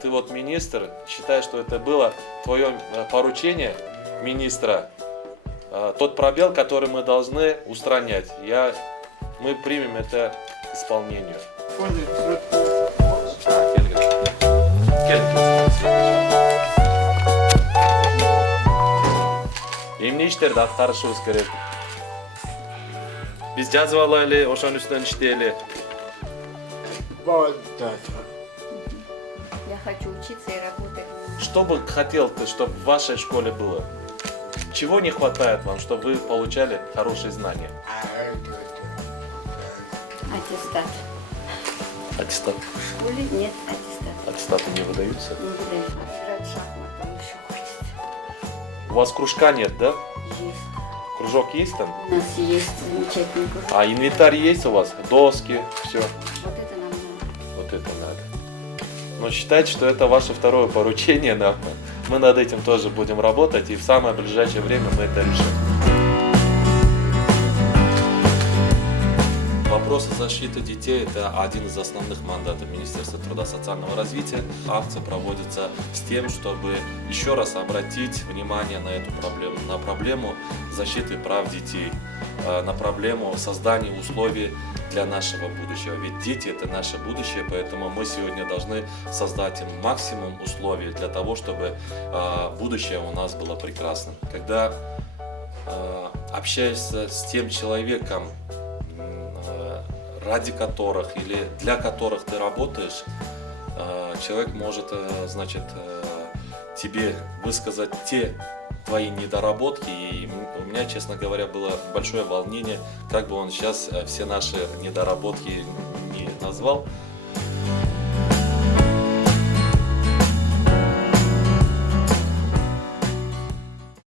ты вот министр, считай, что это было твое поручение министра, тот пробел, который мы должны устранять. Мы примем это к исполнению. Эмне иштерди аткарышыбыз керек. Биз жазып алайлы, ошонун үстүнөн иштейли. Я хочу учиться и работать. Что бы хотел ты, чтобы в вашей школе было? Чего не хватает вам, чтобы вы получали хорошие знания? Аттестат. Аттестат. В школе нет аттестата. Аттестаты не выдаются. Не выдают. Играть в шахматы он еще хочет. У вас кружка нет, да? Есть. Кружок есть там? У нас есть замечательный кружок. А инвентарь есть у вас? Доски, все. Вот это нам надо. Вот это надо. Но считайте, что это ваше второе поручение нам. Мы над этим тоже будем работать, и в самое ближайшее время мы это решим. Вопросы защиты детей – это один из основных мандатов Министерства труда и социального развития. Акция проводится с тем, чтобы еще раз обратить внимание на эту проблему, на проблему защиты прав детей, на проблему создания условий для нашего будущего. Ведь дети – это наше будущее, поэтому мы сегодня должны создать им максимум условий для того, чтобы будущее у нас было прекрасным. Когда общаешься с тем человеком, ради которых или для которых ты работаешь, человек может, значит, тебе высказать те твои недоработки, и у меня, честно говоря, было большое волнение, как бы он сейчас все наши недоработки не назвал,